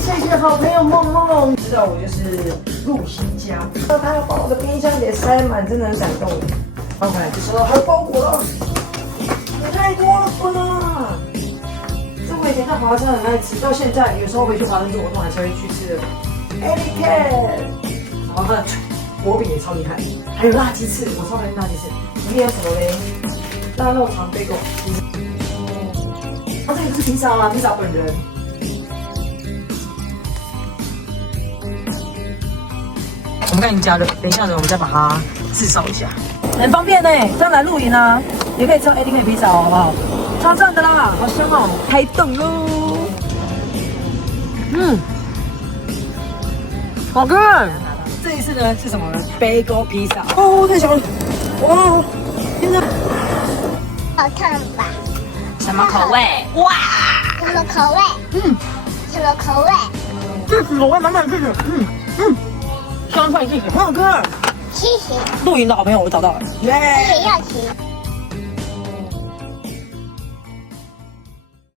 谢谢好朋友梦梦，知道我就是陆新家，他要把我的冰箱给塞满，真的很感动。翻回来就收到他的包裹了，也太多了吧！这我以前在华山很爱吃，到现在有时候回去华山做活动还是会去吃的。Eddie， 然后他的薄饼也超厉害，还有辣鸡翅，我超讨厌辣鸡翅。里面有什么嘞？腊肉肠贝果。哦，这个是披萨吗？披萨本人。我们刚已经加热，等一下呢，我们再把它炙烧一下，很方便呢。这样来露营啊，也可以吃 ADK 披萨，好不好？超赞的啦，好香哦，开动喽！好看。这一次呢是什么呢？Bagel披萨。哦，太香了！哇，天哪！好看吧？什么口味？哇！什么口味？什么口味？这口味满满，这个，香菜这个很好看。谢谢。露营的好朋友我找到了，耶！我也要吃。